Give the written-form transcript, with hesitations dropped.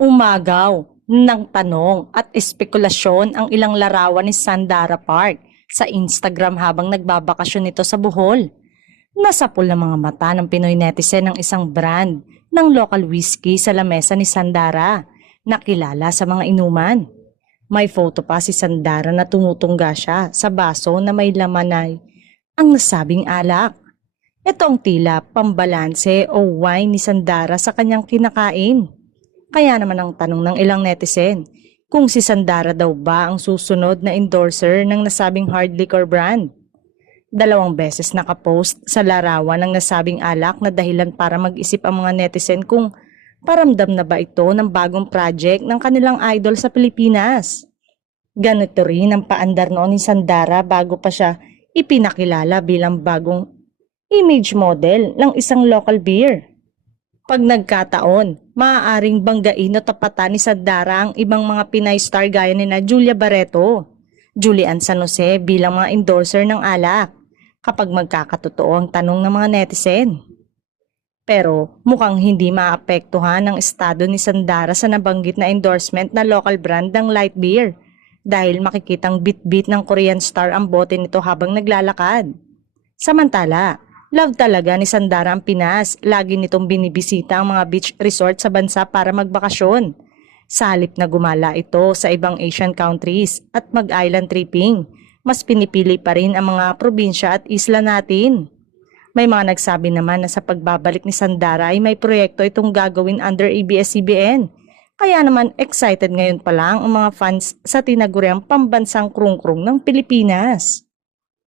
Umagaw ng tanong at espekulasyon ang ilang larawan ni Sandara Park sa Instagram habang nagbabakasyon nito sa Bohol. Nasapul ng mga mata ng Pinoy netizen ng isang brand ng local whiskey sa lamesa ni Sandara na kilala sa mga inuman. May photo pa si Sandara na tumutungga siya sa baso na may laman ay ang nasabing alak. Ito ang tila pambalanse o wine ni Sandara sa kanyang kinakain. Kaya naman ang tanong ng ilang netizen, kung si Sandara daw ba ang susunod na endorser ng nasabing hard liquor brand. 2 beses nakapost sa larawan ng nasabing alak na dahilan para mag-isip ang mga netizen kung paramdam na ba ito ng bagong project ng kanilang idol sa Pilipinas. Ganito rin ang paandar noon ni Sandara bago pa siya ipinakilala bilang bagong image model ng isang local beer. Pag nagkataon, maaaring banggain o tapatan ni Sandara ang ibang mga Pinay star gaya ni na Julia Barreto, Julian San Jose bilang mga endorser ng alak kapag magkakatotoo ang tanong ng mga netizen. Pero mukhang hindi maapektuhan ang estado ni Sandara sa nabanggit na endorsement na local brand ng light beer dahil makikitang bit-bit ng Korean star ang bote nito habang naglalakad. Samantala, love talaga ni Sandara ang Pinas. Lagi nitong binibisita ang mga beach resort sa bansa para magbakasyon. Sa halip na gumala ito sa ibang Asian countries at mag-island tripping, mas pinipili pa rin ang mga probinsya at isla natin. May mga nagsabi naman na sa pagbabalik ni Sandara ay may proyekto itong gagawin under ABS-CBN. Kaya naman excited ngayon pa lang ang mga fans sa tinaguriang pambansang krungkrung ng Pilipinas.